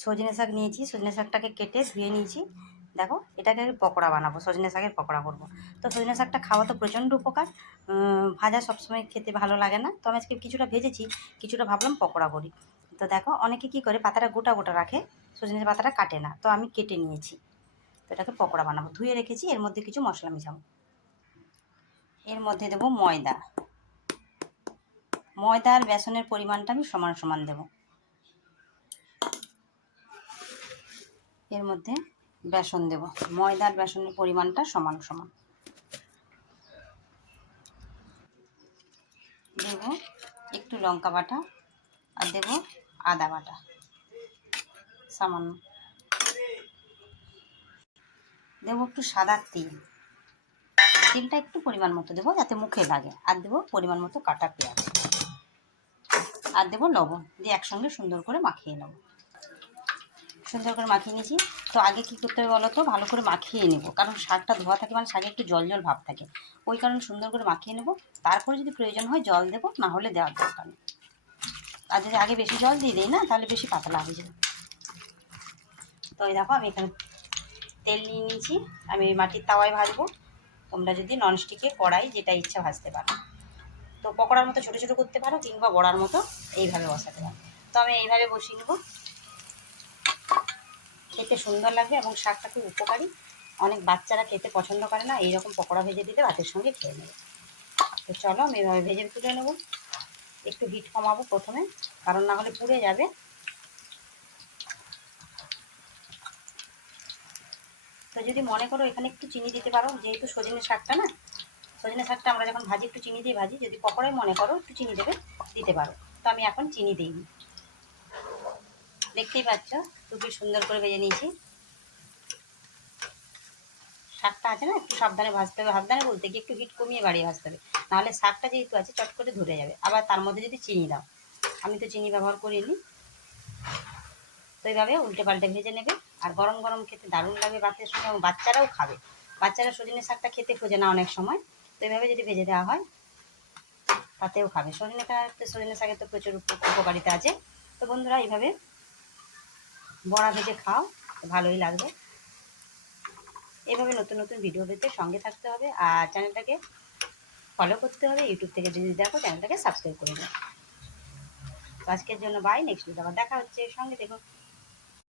সজনে শাক নিয়েছি, সজনে শাকটাকে কেটে ধুয়ে নিয়েছি। দেখো এটাকে পকোড়া বানাবো, সজনে শাকের পকোড়া করবো। তো সজনে শাকটা খাওয়া তো প্রচণ্ড উপকার। ভাজা সবসময় খেতে ভালো লাগে না, তো আমি আজকে কিছুটা ভেজেছি, কিছুটা ভাবলাম পকোড়া করি। তো দেখো অনেকে কী করে পাতাটা গোটা গোটা রাখে, সজনে পাতাটা কাটে না, তো আমি কেটে নিয়েছি। তো এটাকে পকোড়া বানাবো, ধুয়ে রেখেছি। এর মধ্যে কিছু মশলা মিশাবো। এর মধ্যে দেবো ময়দা। ময়দা আর বেসনের পরিমাণটা আমি সমান সমান দেবো। এর মধ্যে বেসন দেব, ময়দা আর বেসনের পরিমাণটা সমান সমান দেব। একটু লঙ্কা বাটা আর দেব আদা বাটা সামান্য। দেবো একটু সাদা তিল, তিলটা একটু পরিমাণ মতো দেবো যাতে মুখে লাগে। আর দেবো পরিমাণ মতো কাটা পেঁয়াজ, আর দেবো লবণ দিয়ে একসঙ্গে সুন্দর করে মাখিয়ে নেব। সুন্দর করে মাখিয়ে নিয়েছি। তো আগে কী করতে হবে বলো তো, ভালো করে মাখিয়ে নেব, কারণ শাকটা ধোয়া থাকে মানে শাকে একটু জল জল ভাব থাকে, ওই কারণে সুন্দর করে মাখিয়ে নেব। তারপরে যদি প্রয়োজন হয় জল দেবো, না হলে দেওয়ার দরকার নেই। আর যদি আগে বেশি জল দিয়ে দিই না, তাহলে বেশি পাতলা হয়ে যাবে। তো এই দেখো আমি এখানে তেল নিয়ে নিয়েছি, আমি মাটির তাওয়ায় ভাজবো। তোমরা যদি ননস্টিকে কড়াই যেটা ইচ্ছা ভাজতে পারো, তো পকোড়ার মতো ছোটো ছোটো করতে পারো, কিংবা বড়ার মতো এইভাবে বসাতে পারো। তো আমি এইভাবে বসিয়ে নেবো, খেতে সুন্দর লাগবে এবং শাকটা খুব উপকারী। অনেক বাচ্চারা খেতে পছন্দ করে না, এইরকম পকোড়া ভেজে দিতে ভাতের সঙ্গে খেয়ে নেবে। তো চলো আমি এভাবে ভেজে তুলে নেবো। একটু হিট কমাবো প্রথমে, কারণ না হলে পুড়ে যাবে। তো যদি মনে করো এখানে একটু চিনি দিতে পারো, যেহেতু সজনে শাকটা না, সজনে শাকটা আমরা যখন ভাজি একটু চিনি দিয়ে ভাজি, যদি পকোড়ায় মনে করো একটু চিনি দেবে, দিতে পারো। তো আমি এখন চিনি দিইনি। দেখতেই পাচ্ছ খুবই সুন্দর করে ভেজে নিয়েছি। শাকটা আছে না, একটু সাবধানে ভাজতে হবে, সাবধানে বলতে গিয়ে একটু হিট কমিয়ে বাড়িয়ে ভাজতে হবে, নাহলে শাকটা যেহেতু আছে চট করে ধরে যাবে। আবার তার মধ্যে যদি চিনি দাও, আমি তো চিনি ব্যবহার করিনি। তো এইভাবে উল্টে পাল্টে ভেজে নেবে। আর গরম গরম খেতে দারুণ লাগবে ভাতের সঙ্গে, এবং বাচ্চারাও খাবে। বাচ্চারা সজনে শাকটা খেতে খোঁজে না অনেক সময়, তো এইভাবে যদি ভেজে দেওয়া হয় তাতেও খাবে। সজনে শাকের তো প্রচুর উপকারিতা আছে। তো বন্ধুরা এইভাবে বড়া ভেজে খাও, ভালোই লাগবে। এইভাবে নতুন নতুন ভিডিও পেতে সঙ্গে থাকতে হবে, আর চ্যানেলটাকে ফলো করতে হবে। ইউটিউব থেকে যদি দেখো চ্যানেলটাকে সাবস্ক্রাইব করে দাও। তো আজকের জন্য বাই, নেক্সট ভিডিও আবার দেখা হচ্ছে, সঙ্গে দেখো।